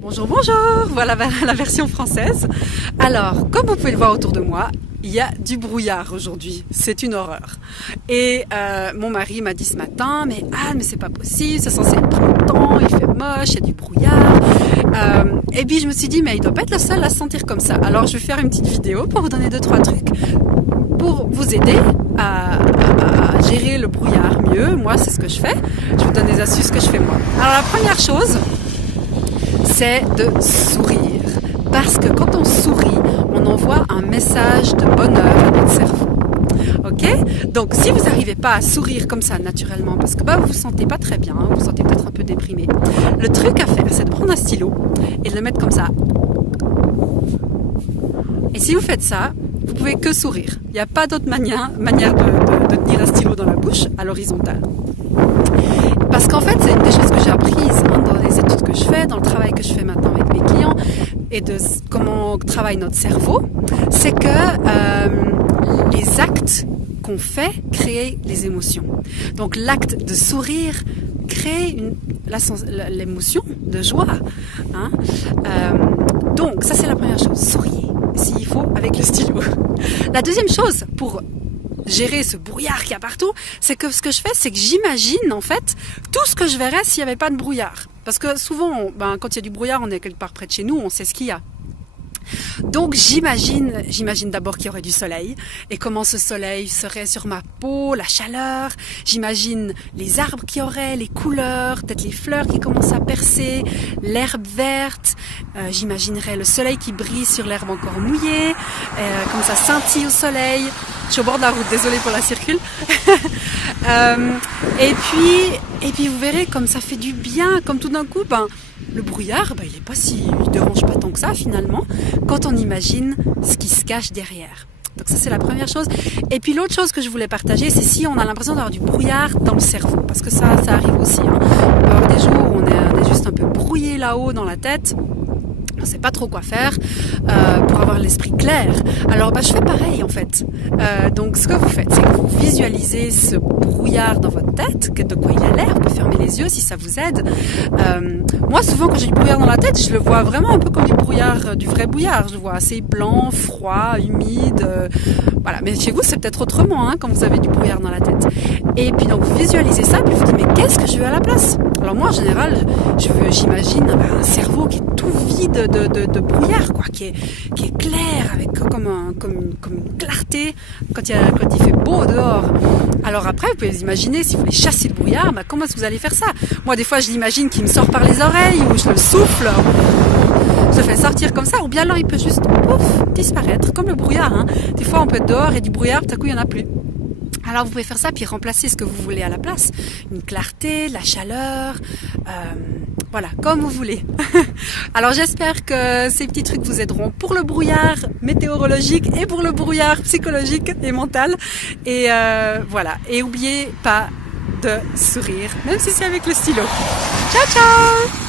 Bonjour, bonjour, voilà la version française. Alors, comme vous pouvez le voir autour de moi, il y a du brouillard aujourd'hui, c'est une horreur. Et mon mari m'a dit ce matin, mais Anne, mais c'est pas possible, c'est censé être printemps, il fait moche, il y a du brouillard. Et puis je me suis dit, mais il doit pas être le seul à se sentir comme ça. Alors je vais faire une petite vidéo pour vous donner 2-3 trucs, pour vous aider à gérer le brouillard mieux. Moi, c'est ce que je fais, je vous donne des astuces que je fais moi. Alors la première chose, c'est de sourire. Parce que quand on sourit, on envoie un message de bonheur à notre cerveau. Ok? Donc si vous n'arrivez pas à sourire comme ça naturellement, parce que vous vous sentez pas très bien, vous vous sentez peut-être un peu déprimé, le truc à faire, c'est de prendre un stylo et de le mettre comme ça. Et si vous faites ça, vous pouvez que sourire. Il n'y a pas d'autre manière de tenir un stylo dans la bouche à l'horizontale. Parce qu'en fait, c'est une des choses que j'ai apprises dans les études que je fais, dans le travail que je fais maintenant avec mes clients, et de comment travaille notre cerveau, c'est que les actes qu'on fait créent les émotions. Donc l'acte de sourire crée l'émotion de joie. Hein. Donc ça c'est la première chose, souriez, s'il faut, avec le stylo. La deuxième chose, pour gérer ce brouillard qu'il y a partout, c'est que ce que je fais, c'est que j'imagine en fait tout ce que je verrais s'il n'y avait pas de brouillard. Parce que souvent, quand il y a du brouillard, on est quelque part près de chez nous, on sait ce qu'il y a. Donc j'imagine d'abord qu'il y aurait du soleil et comment ce soleil serait sur ma peau, la chaleur. J'imagine les arbres qu'il y aurait, les couleurs, peut-être les fleurs qui commencent à percer, l'herbe verte. J'imaginerais le soleil qui brille sur l'herbe encore mouillée, comme ça scintille au soleil. Je suis au bord de la route, désolée pour la circule. Et puis vous verrez comme ça fait du bien, comme tout d'un coup, le brouillard, il dérange pas tant que ça finalement, quand on imagine ce qui se cache derrière. Donc ça c'est la première chose. Et puis l'autre chose que je voulais partager, c'est si on a l'impression d'avoir du brouillard dans le cerveau, parce que ça arrive aussi. Hein. On peut avoir des jours où on est juste un peu brouillé là-haut dans la tête. On ne sait pas trop quoi faire pour avoir l'esprit clair. Alors je fais pareil en fait. Donc ce que vous faites, c'est que vous visualisez ce brouillard dans votre tête, de quoi il a l'air, vous pouvez fermer les yeux si ça vous aide. Moi souvent quand j'ai du brouillard dans la tête, je le vois vraiment un peu comme du brouillard, du vrai brouillard. Je le vois assez blanc, froid, humide. Voilà. Mais chez vous c'est peut-être autrement quand vous avez du brouillard dans la tête. Et puis donc vous visualisez ça, puis vous dites mais qu'est-ce que je veux à la place? Alors moi en général, j'imagine un cerveau qui est tout vide de brouillard, quoi, qui est clair, avec comme une clarté quand il fait beau dehors. Alors après, vous pouvez vous imaginer, si vous voulez chasser le brouillard, comment est-ce que vous allez faire ça? Moi, des fois, je l'imagine qu'il me sort par les oreilles, ou je le souffle, je le fais sortir comme ça, ou bien alors il peut juste, pouf, disparaître, comme le brouillard. Hein. Des fois, on peut être dehors et du brouillard, tout à coup, il n'y en a plus. Alors vous pouvez faire ça puis remplacer ce que vous voulez à la place. Une clarté, la chaleur, voilà, comme vous voulez. Alors j'espère que ces petits trucs vous aideront pour le brouillard météorologique et pour le brouillard psychologique et mental. Et voilà, et n'oubliez pas de sourire, même si c'est avec le stylo. Ciao ciao!